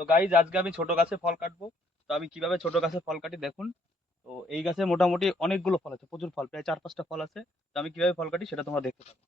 তো গাইজ আজকে আমি ছোট গাছে ফল কাটবো। তো আমি কিভাবে ছোট গাছে ফল কাটি দেখুন। তো এই গাছে মোটামুটি অনেকগুলো ফল আছে, প্রচুর ফল, প্রায় 4-5টা ফল আছে। তো আমি কিভাবে ফল কাটি সেটা তোমরা দেখতে থাকো।